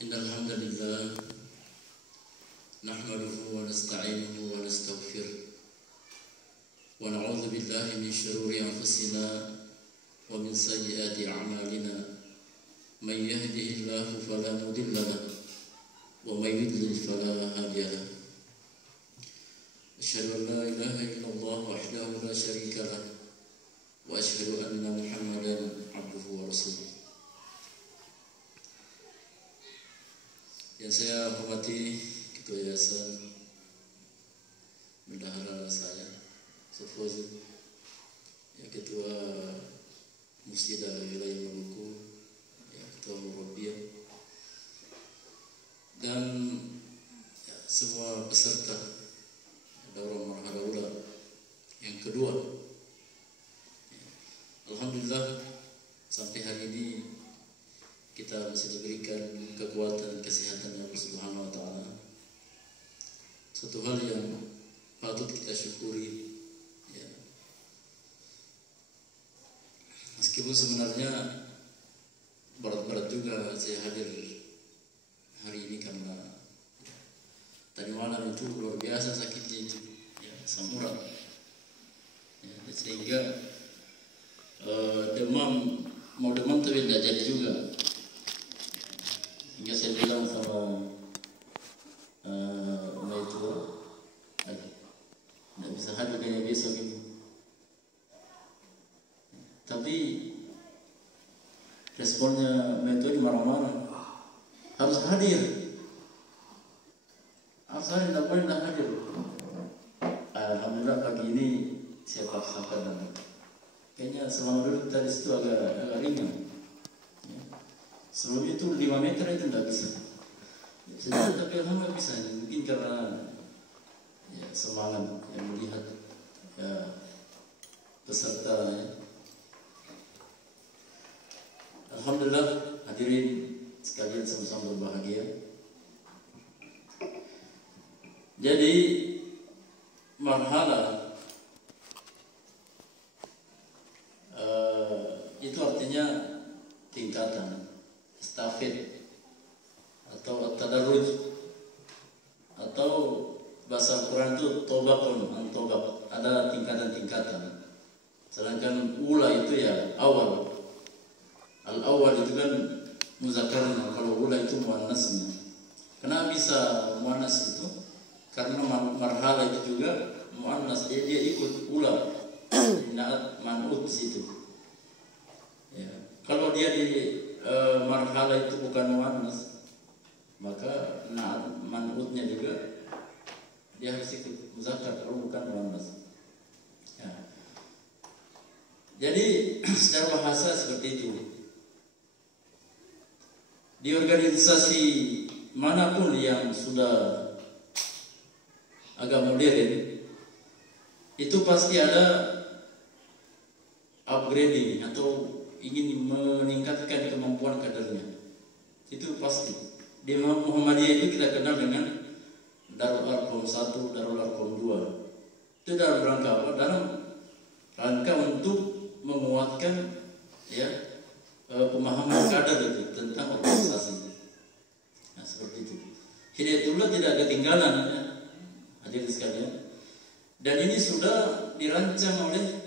Innal hamdalillah nahmaduhu wa nasta'inuhu wa nastaghfiruh wa na'udzu billahi min shururi anfusina wa min sayyiati a'malina may yahdihillahu fala mudilla lahu wa may yudlil fala hadiya lahu. Asyhadu an la ilaha illallah wahdahu la syarika lahu wa asyhadu anna Muhammadan abduhu wa rasuluh. Yang saya hormati Ketua Yayasan, bendahara saya, Sofozin, ya, Ketua Musyidah Wilayah Maluku, ya, Ketua Murabbiah, dan ya, semua peserta Daurah Marhala Ula yang kedua. Ya, alhamdulillah sampai hari ini kita masih diberikan kekuatan, kesehatan Allah Subhanahu wa Ta'ala. Satu hal yang patut kita syukuri, ya. Meskipun sebenarnya berat-berat juga saya hadir hari ini karena ya, tadi malam itu luar biasa sakitnya itu, ya, asam urat, ya, sehingga demam, mau demam tapi tidak jadi juga. Hingga saya bilang sama itu, tidak bisa hadir kayaknya besok ini. Tapi responnya itu marah-marah. Harus hadir, tidak boleh tidak hadir. Alhamdulillah pagi ini saya paksakan. Kayaknya selama dulu tadi situ agak ringan. Sebelum itu 5 meter itu tidak bisa. Sedang tapi alhamdulillah bisa. Mungkin karena ya, semangat yang melihat ya, peserta. Ya. Alhamdulillah hadirin sekalian sama-sama berbahagia. Jadi marhala itu artinya tingkatan, estafet atau tadarruj, atau bahasa Al-Quran itu tobakun antobak, ada tingkatan-tingkatan. Sedangkan ula itu ya awal. Al-awwal itu kan muzakkarnya, kalau ula itu muannasnya. Kenapa bisa muannas itu? Karena marhala itu juga muannas, dia ikut ula. Naat man'ut di situ. Ya. Kalau dia di marhala itu bukan muannas, maka naat man'utnya juga dia harus ikut muzakkar kalau bukan muannas. Ya. Jadi secara bahasa seperti itu. Di organisasi manapun yang sudah agak modern, itu pasti ada upgrading atau ingin meningkatkan kemampuan kadernya. Itu pasti. Di Muhammadiyah itu kita kenal dengan Darul Arqam 1, Darul Arqam 2. Itu dalam rangka apa? Dalam rangka untuk menguatkan ya pemahaman kader itu tentang organisasi. Nah, seperti itu. Hidayatullah tidak ketinggalan, ya, hadirin sekalian. Dan ini sudah dirancang oleh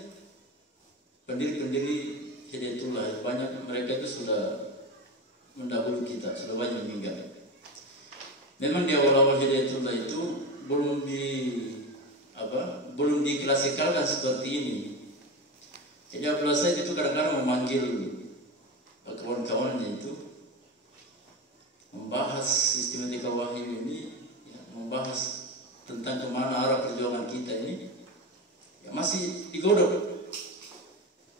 pendiri-pendiri Hidayatullah. Banyak mereka itu sudah mendahului kita, sudah banyak meninggal. Memang di awal-awal Hidayatullah itu belum diklasikalkan seperti ini. Jadi Abdullah Said itu kadang-kadang memanggil kawan-kawannya itu membahas sistematika wahyu ini, ya, membahas tentang kemana arah perjuangan kita ini, ya, masih digodok.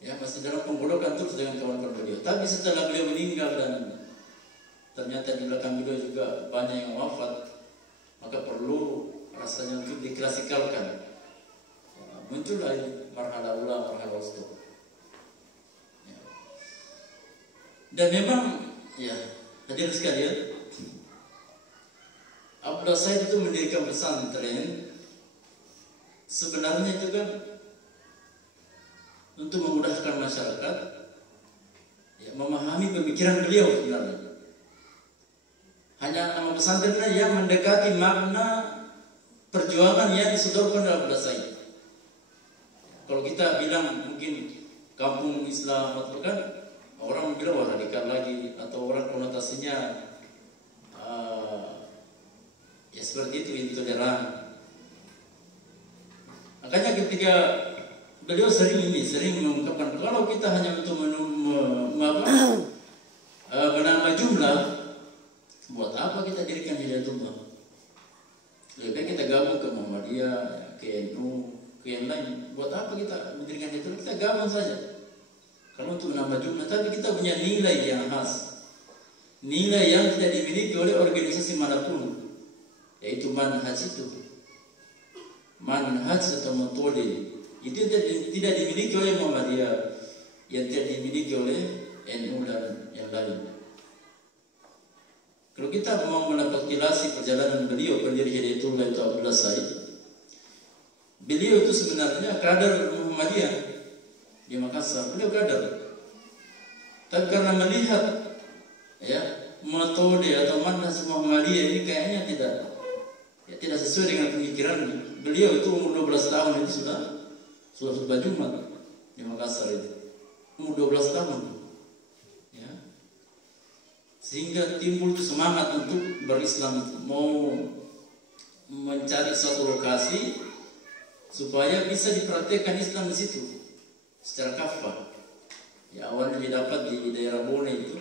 Ya, masih dalam penggodokan terus dengan kawan-kawan beliau. Tapi setelah beliau meninggal dan ternyata di belakang beliau juga banyak yang wafat, maka perlu rasanya untuk diklasikalkan. Ya, muncullah marhala ula, marhala wusta. Ya. Dan memang, ya, hadirin sekalian, Abdullah Said itu mendirikan pesantren. Sebenarnya itu kan untuk memudahkan masyarakat ya, memahami pemikiran beliau sebenarnya. Hanya nama pesantren yang mendekati makna perjuangan yang disodorkan dalam belas Said. Kalau kita bilang mungkin kampung Islam atau kan orang bilang wah radikal lagi, atau orang konotasinya ya seperti itu, intoleran. Makanya ketika beliau sering mengungkapkan kalau kita hanya untuk menambah jumlah, buat apa kita dirikan Hidayatullah? Lebih baik kita gabung ke Muhammadiyah, ke NU, ke yang lain. Buat apa kita mendirikan itu? Kita gabung saja. Kalau untuk menambah jumlah, tapi kita punya nilai yang khas, nilai yang tidak dimiliki oleh organisasi manapun, yaitu manhaj itu. Manhaj atau metode itu tidak dimiliki oleh Muhammadiyah, yang tidak dimiliki oleh NU dan yang lain. Kalau kita mau mendapat kilasi perjalanan beliau, pendiri Hidayatullah itu Abdullah Said, beliau itu sebenarnya kader Muhammadiyah di Makassar. Beliau kader, tapi karena melihat ya metode atau manhaj Muhammadiyah ini kayaknya tidak sesuai dengan pemikirannya. Beliau itu umur 12 tahun itu sudah Jumat di Makassar itu. Umur 12 tahun. Ya. Sehingga timbul semangat untuk berislam, mau mencari suatu lokasi supaya bisa dipraktekkan Islam di situ secara kafah. Ya, awalnya didapat di daerah Bone itu,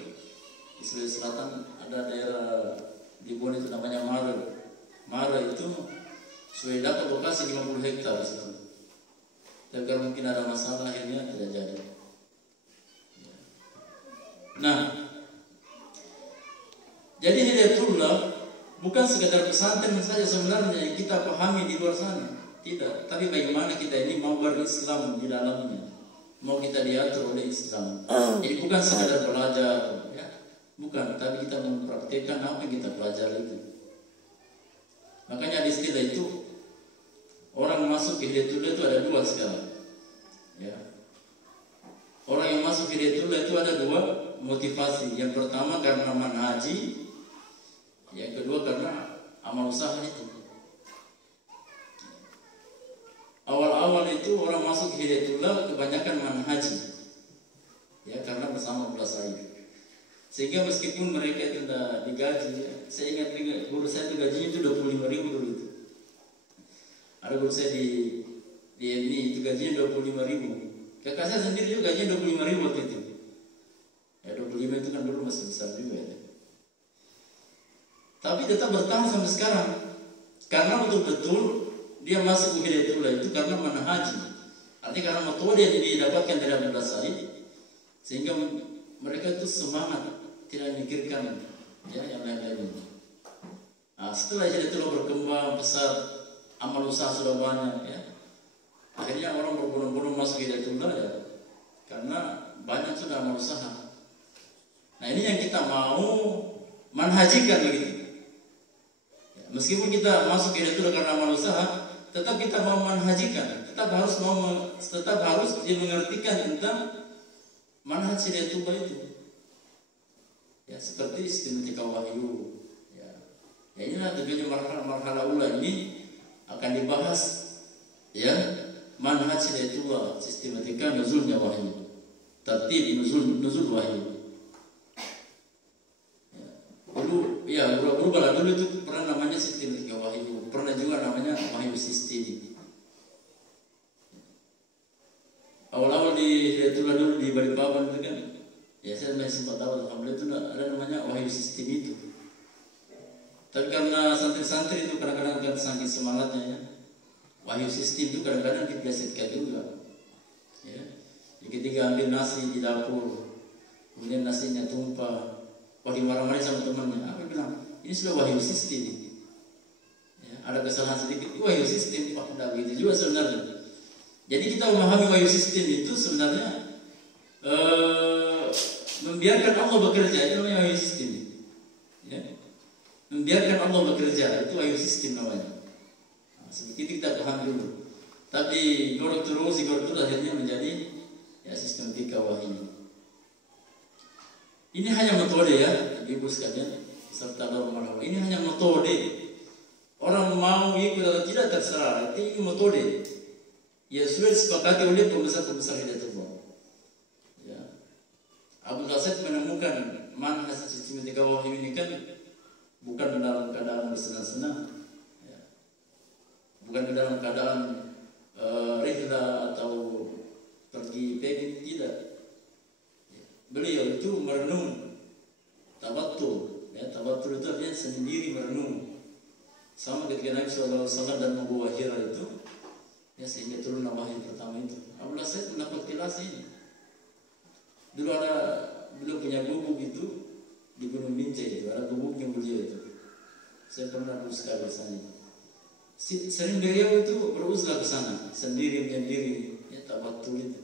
di Sulawesi Selatan ada daerah di Bone itu namanya Mara itu sudah dapat lokasi 50 hektar di situ. Tapi kalau mungkin ada masalah akhirnya tidak jadi. Nah, jadi Hidayatullah bukan sekedar pesantren saja sebenarnya yang kita pahami di luar sana. Tidak, tapi bagaimana kita ini mau berislam di dalamnya, mau kita diatur oleh Islam. Jadi bukan sekadar belajar, ya, bukan, tapi kita mempraktikkan apa yang kita pelajari itu. Makanya di istilah itu orang masuk ke Hidayatullah itu ada dua sekarang. Ya. Orang yang masuk ke Hidayatullah itu ada dua motivasi. Yang pertama karena manhaji, yang kedua karena amal usaha itu. Awal-awal itu orang masuk ke Hidayatullah kebanyakan manhaji, ya, karena bersama belas Said. Sehingga meskipun mereka itu tidak digaji, ya, saya ingat guru saya itu gajinya itu 25.000 dulu itu. Ada guru saya di MI itu gajinya 25.000. Kakak saya sendiri juga gajinya 25.000 waktu itu. Ya 25 itu kan dulu masih besar juga ya. Tapi tetap bertahan sampai sekarang. Karena betul-betul dia masuk ke Hidayatullah itu karena manhaji. Artinya karena metode yang didapatkan dari Abdullah Said, sehingga mereka itu semangat, tidak memikirkan ya yang lain-lain. Nah, setelah Hidayatullah berkembang besar, amal usaha sudah banyak ya. Akhirnya orang berbondong-bondong masuk Hidayatullah ya, karena banyak sudah amal usaha. Nah, ini yang kita mau manhajikan begitu. Ya, meskipun kita masuk Hidayatullah karena amal usaha, tetap kita mau manhajikan, tetap harus dimengertikan tentang manhaj Hidayatullah itu. Ya, seperti sistematika wahyu. Ya, inilah tujuannya marhalah ula ini akan dibahas ya manhaj Hidayatullah, sistematika nuzulnya wahyu, tertib nuzul wahyu. Ya, dulu ya berubah dulu itu pernah namanya sistematika wahyu, pernah juga namanya wahyu sistem. Awal-awal di Hidayatullah dulu di Balikpapan itu kan, ya saya masih sempat tahu alhamdulillah itu ada namanya wahyu sistem itu. Tapi karena santri-santri itu kadang-kadang kan saking semangatnya ya, wahyu sistem itu kadang-kadang diplesetkan juga. Ya, jadi ketika ambil nasi di dapur, kemudian nasinya tumpah, wah dimarah-marahin sama temannya, apa bilang ini sudah wahyu sistem. Ya, ada kesalahan sedikit, wahyu sistem, wah tidak begitu juga sebenarnya. Jadi kita memahami wahyu sistem itu sebenarnya membiarkan Allah bekerja, itu namanya wahyu sistem. Ya. Membiarkan Allah bekerja, itu wahyu sistem namanya. Nah, sedikit kita paham dulu. Tapi gorok terus akhirnya menjadi ya sistematika wahyu. Ini hanya metode ya, ibu sekalian. serta norma. Ini hanya metode. Orang mau ikut atau tidak terserah. Ini metode. Ya sudah disepakati oleh pembesar-pembesar Hidayatullah. Ya. Abdul Qasim menemukan manhaj sistem tiga wahyu ini kan bukan dalam keadaan bersenang-senang, ya. Bukan dalam keadaan rihla atau pergi pagi, tidak. Beliau itu merenung, tabattul, ya, tabattul itu artinya sendiri merenung. Sama ketika Nabi SAW dan membawa Hira itu, ya, sehingga turun wahyu pertama itu. Abdul Qasim mendapat kelas ini. Dulu ada beliau punya gubuk itu di Gunung Binjai itu, ada gubuknya beliau itu. Saya pernah dulu sekali sana. Sering beliau itu beruzlah ke sana sendiri menyendiri, ya, tabattul itu.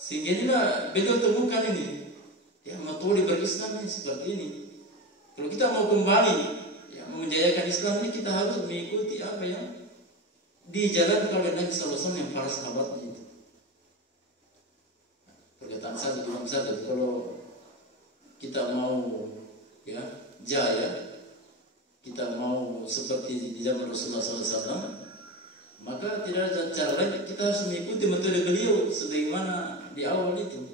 Sehingga inilah beliau temukan ini, ya, metode berislam ini seperti ini. Kalau kita mau kembali, ya, menjayakan Islam ini, kita harus mengikuti apa yang dijalankan oleh Nabi SAW yang para sahabatnya itu. Perkataan satu Imam Syafi'i, kalau kita mau, ya, jaya, kita mau seperti di zaman Rasulullah SAW, maka tidak ada cara lain, kita harus mengikuti metode beliau sebagaimana di awal itu.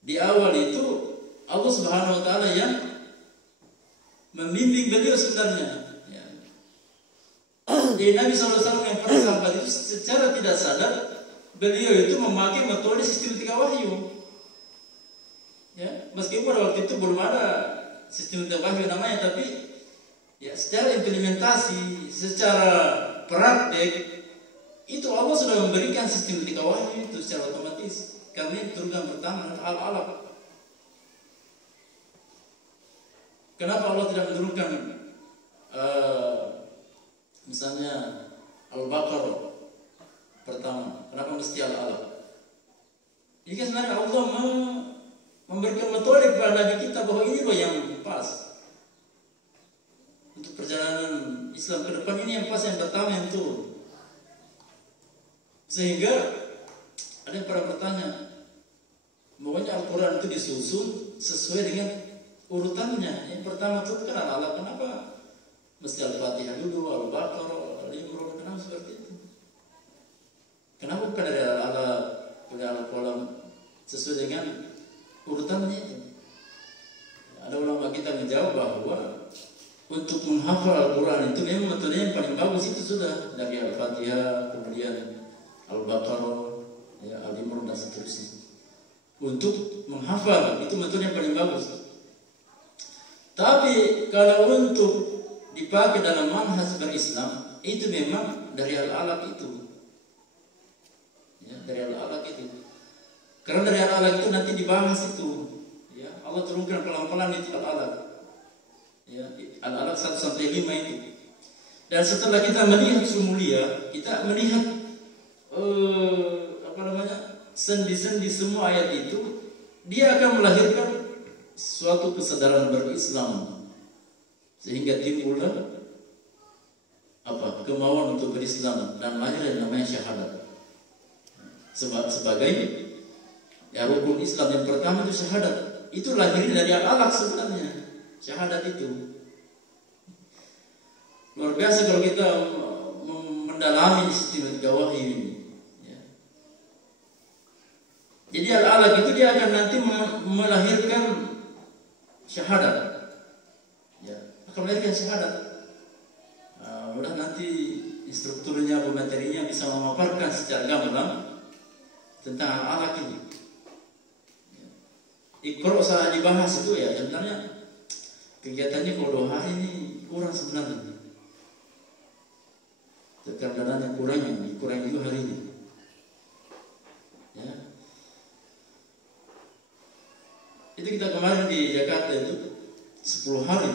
Di awal itu Allah Subhanahu Wa Taala yang membimbing beliau sebenarnya. Ya. Jadi Nabi SAW yang pada sahabat itu secara tidak sadar beliau itu memakai metode sistem tiga wahyu. Ya, meskipun waktu itu belum ada sistem tiga wahyu namanya, tapi ya secara implementasi, secara praktek itu Allah sudah memberikan sistem tiga wahyu itu secara otomatis. Karena itu turun pertama al-alaq. Kenapa Allah tidak menurunkan misalnya Al-Baqarah pertama? Kenapa mesti al-alaq? Ini kan sebenarnya Allah memberikan metode kepada Nabi kita bahwa ini loh yang pas untuk perjalanan Islam ke depan, ini yang pas, yang pertama yang turun. Sehingga ada yang pernah bertanya, pokoknya Al-Quran itu disusun sesuai dengan urutannya. Yang pertama turun kan al-alaq, kenapa mesti Al-Fatihah dulu, Al-Baqarah, Al-Imran, kenapa seperti itu? Kenapa bukan dari al-alaq, dari Al-Qalam, sesuai dengan urutannya itu? Ada ulama kita menjawab bahwa untuk menghafal Al-Quran itu memang metodenya yang paling bagus itu sudah dari Al-Fatihah, kemudian Al-Baqarah, ya, Al-Imran dan seterusnya. Untuk menghafal itu metode yang paling bagus. Tapi kalau untuk dipakai dalam manhaj berislam, itu memang dari al-alaq itu. Ya, dari al-alaq itu. Karena dari al-alaq itu nanti dibahas itu. Ya, Allah turunkan pelan-pelan itu al-alaq. Ya, al-alaq 1-5 itu. Dan setelah kita melihat sumulia, kita melihat sendi-sendi semua ayat itu, dia akan melahirkan suatu kesadaran berislam, sehingga timbullah kemauan untuk berislam dan lahir yang namanya syahadat. Sebagai ya rukun Islam yang pertama itu syahadat. Itu lahir dari al-alaq sebenarnya, syahadat itu. Luar biasa kalau kita mendalami sistem tiga wahyu ini. Jadi al-alaq itu dia akan nanti melahirkan syahadat. Ya, akan melahirkan syahadat. Mudah nanti instrukturnya atau materinya bisa memaparkan secara gamblang tentang al-alaq ini. Iqra saat dibahas itu ya sebenarnya kegiatannya kalau 2 hari ini kurang sebenarnya. Terkadang kurang juga hari ini. Ya. Itu kita kemarin di Jakarta itu 10 hari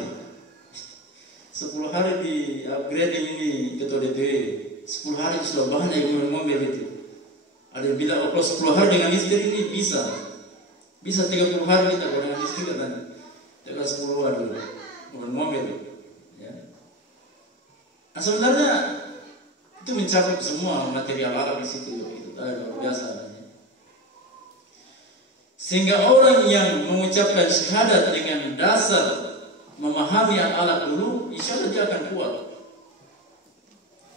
10 hari di upgrading ini ketua DPW. 10 hari sudah banyak yang ngomel itu. Ada yang bilang kalau 10 hari dengan istri ini bisa 30 hari kita kalau dengan istri katanya. Jangan 10 hari ngomel ya. Nah, sebenarnya itu mencakup semua material Arab di situ, itu luar biasa. Sehingga orang yang mengucapkan syahadat dengan dasar memahami al-alat dulu, insya Allah dia akan kuat.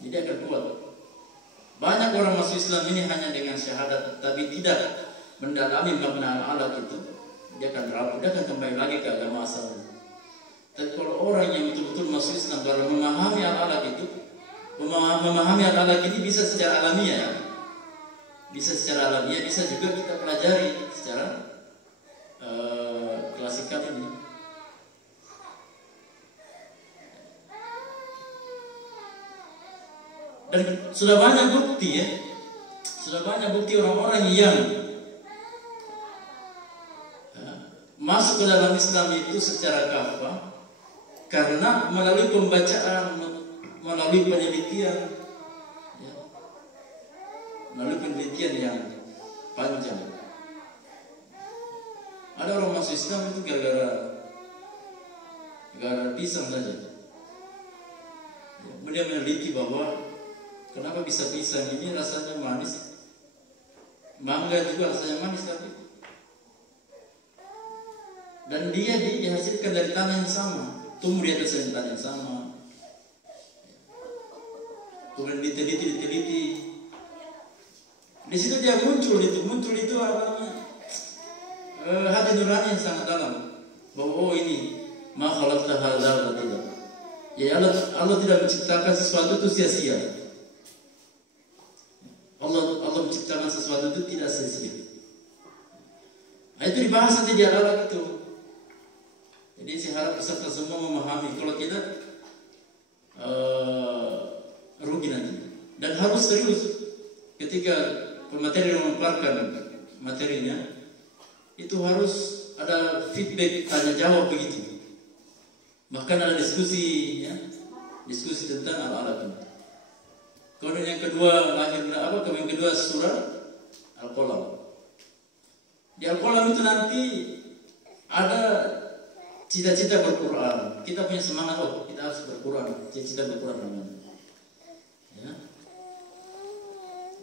Jadi akan kuat. Banyak orang masuk Islam ini hanya dengan syahadat, tapi tidak mendalami makna al-alat itu, dia akan rapuh, dia akan kembali lagi ke agama asalnya. Tapi kalau orang yang betul-betul masuk Islam, kalau memahami al-alat itu, memahami al-alat ini bisa secara alamiah, bisa secara alamiah, bisa juga kita pelajari secara klasikal ini. Dan sudah banyak bukti ya, sudah banyak bukti orang-orang yang masuk ke dalam Islam itu secara kafah karena melalui pembacaan, melalui penelitian, ya, melalui penelitian yang panjang. Ada orang masuk Islam itu gara-gara pisang saja. Dia meneliti bahwa kenapa bisa pisang ini rasanya manis, mangga juga rasanya manis, dan dia dihasilkan dari tanah yang sama, tumbuh di atas tanah yang sama. Kemudian diteliti, di situ dia muncul itu hati nurani yang sangat dalam, bahwa oh ini ma khalaqta hadza batila. Ya Allah tidak menciptakan sesuatu itu sia-sia. Allah menciptakan sesuatu itu tidak sia-sia. Nah, itu dibahas nanti di al-alat itu. Jadi saya harap peserta semua memahami. Kalau tidak rugi nanti. Dan harus serius ketika pemateri memaparkan materinya, itu harus ada feedback, tanya jawab begitu. Bahkan ada diskusi, ya, diskusi tentang al-alat ini. Kemudian yang kedua yang kedua surah Al-Qalam. Di Al-Qalam itu nanti ada cita-cita berquran. Kita punya semangat, kita harus berquran, cita-cita berquran namanya. Ya.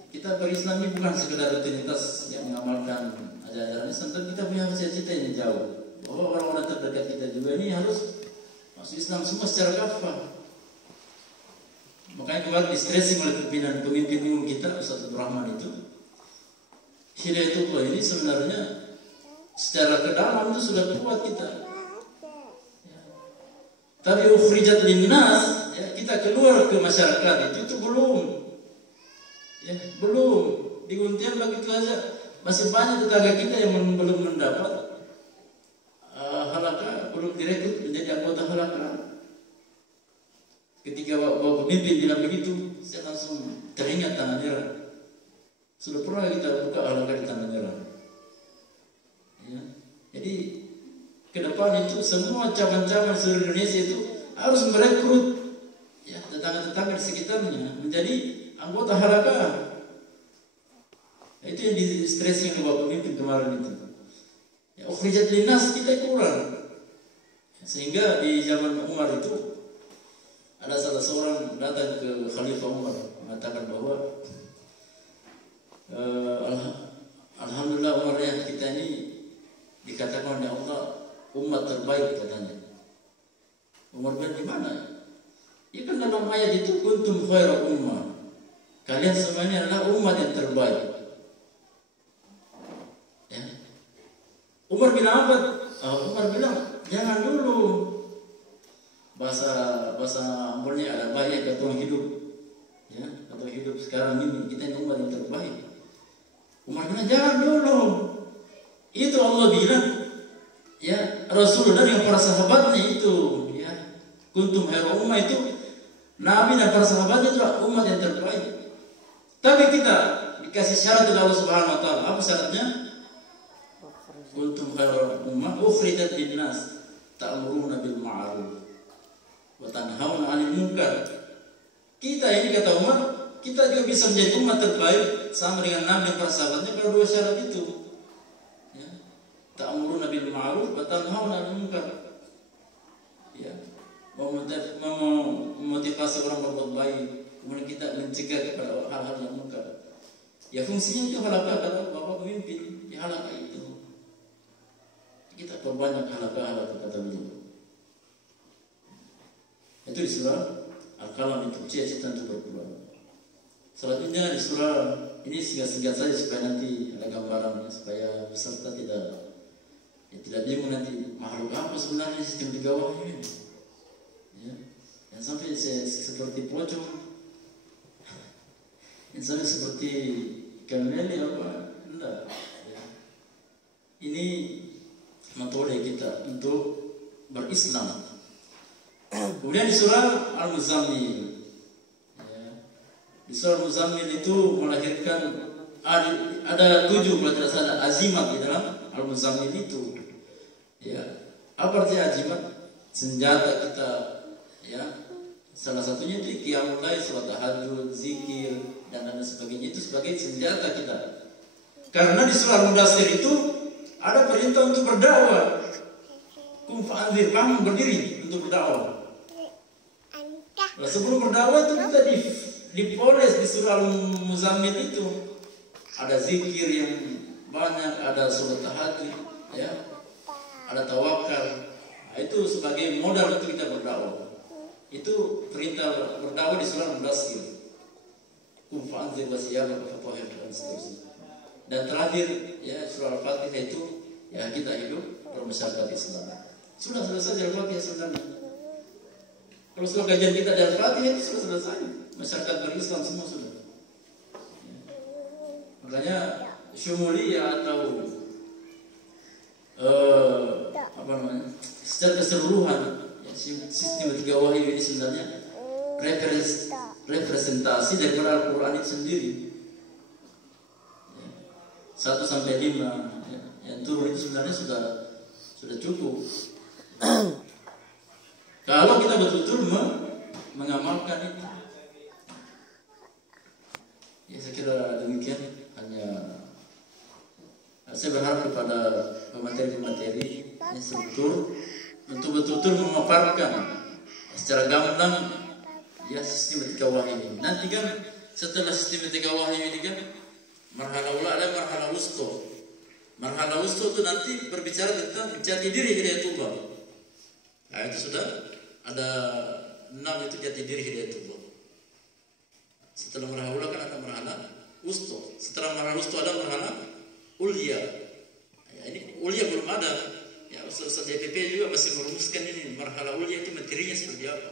Kita berislam ini bukan sekedar rutinitas yang mengamalkan ajaran Islam, tapi kita punya cita-cita yang jauh. Bahwa orang-orang terdekat kita juga ini harus masuk Islam semua secara kafah. Makanya kemarin distressing oleh pemimpin umum kita, Ustaz Abdul Rahman itu, Hidayatullah ini sebenarnya secara kedalam itu sudah kuat kita. Ya. Tapi ukhrijat linnas, ya, kita keluar ke masyarakat itu belum. Ya, belum. Di Untian begitu aja. Masih banyak tetangga kita yang belum mendapat halaqah, belum direkrut menjadi anggota halaqah. Ketika bapak pemimpin bilang begitu, saya langsung teringat Tanah Merah. Sudah pernah kita buka halaqah di Tanah Merah. Ya. Jadi ke depan itu semua cabang-cabang seluruh Indonesia itu harus merekrut, ya, tetangga-tetangga di sekitarnya menjadi anggota halaqah. Itu yang di stressing oleh bapak pemimpin kemarin itu. Ya, ukhrijat linnas kita kurang. Sehingga di zaman Umar itu ada salah seorang datang ke Khalifah Umar mengatakan bahwa alhamdulillah Umar, ya, kita ini dikatakan oleh Allah umat terbaik katanya. Umar bilang, di mana? Ya kan dalam ayat itu kuntum khaira ummah. Kalian semuanya adalah umat yang terbaik. Ya. Umar bilang apa? Umar bilang jangan dulu. Bahasa Ambonnya ada banyak ketua hidup, ya, ketua hidup sekarang ini kita ini umat yang terbaik. Umar bilang jangan dulu. Itu Allah bilang, ya, Rasulullah dengan para sahabatnya itu, ya, kuntum khairu ummah itu Nabi dan para sahabatnya itu umat yang terbaik. Tapi kita dikasih syarat oleh Allah Subhanahu Wa Taala. Apa syaratnya? Kuntum khairu ummah ukhrijat linnas ta'muruna bil ma'ruf wa tanhauna 'anil munkar. Kita ini, kata Umar, kita juga bisa menjadi umat terbaik sama dengan Nabi dan para sahabatnya kalau dua syarat itu. Ya. Ta'muruna bil ma'ruf wa tanhauna 'anil munkar. Ya. Memotivasi orang berbuat baik, kemudian kita mencegah kepada hal-hal yang munkar. Ya, fungsinya itu halaqah, kata Bapak pemimpin, ya halaqah itu. kita perbanyak halaqah kata beliau. Itu di surah Al-Qalam itu cita-cita untuk berkurang. Selanjutnya di surah ini singkat-singkat saja supaya nanti ada gambarannya, supaya peserta tidak bingung nanti makhluk apa sebenarnya sistem tiga wahyu ini. Ya. Yang sampai seperti pocong, yang sampai seperti kamele apa, enggak. Ya. Ini metode kita untuk berislam. Kemudian di surah Al-Muzammil, ya, di surah Al-Muzammil itu melahirkan ada 7 kalau tidak salah azimat di dalam Al-Muzammil itu. Ya, apa artinya azimat? Senjata kita, ya. Salah satunya itu qiyamul lail, salat tahajud, zikir dan lain sebagainya, itu sebagai senjata kita. Karena di surah Al-Mudaththir itu ada perintah untuk berdakwah. Qum fa'anzir, kamu berdiri untuk berdakwah. Nah, sebelum berdakwah itu kita dipoles di surah Al-Muzammil itu. Ada zikir yang banyak, ada salat tahajud, ya. Ada tawakal. Nah, itu sebagai modal untuk kita berdakwah. Itu perintah berdakwah di surah Al-Mudaththir. Qum fa'anzir wa siyamaka fatahhir dan seterusnya. Dan terakhir ya surah Al-Fatihah itu ya kita hidup bermasyarakat Islam. Sudah selesai Al-Fatihah sebenarnya. Kalau sudah kajian kita dari Al-Fatihah itu sudah selesai. Masyarakat berislam semua sudah. Ya. Makanya syumuliyah atau apa namanya? Secara keseluruhan ya, sistem tiga wahyu ini sebenarnya representasi daripada Al-Quran itu sendiri. 1 sampai 5 ya, yang turun itu sebenarnya sudah cukup. Kalau kita betul-betul mengamalkan itu, ya saya kira demikian. Hanya saya berharap kepada pemateri-pemateri instruktur untuk betul-betul memaparkan secara gamblang ya sistematika wahyu ini. Nanti kan setelah sistematika wahyu ini kan marhala ula ada marhala wusto. Marhala wusto itu nanti berbicara tentang jati diri hidayatullah. Nah itu sudah ada 6 itu jati diri hidayatullah. Setelah marhala ula kan ada marhala wusto. Setelah marhala wusto ada marhala ulia. Ya, ini ulia belum ada. Ya Ustaz DPP juga masih merumuskan ini marhala ulia itu materinya seperti apa.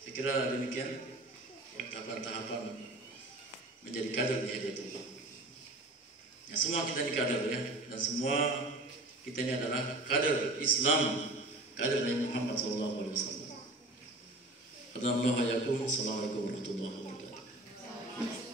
Saya kira demikian ya, tahapan-tahapan menjadi kader di hidayatullah. Ya, semua kita ini kader ya, dan semua kita ini adalah kader Islam, kader Nabi Muhammad SAW. Assalamualaikum warahmatullahi wabarakatuh.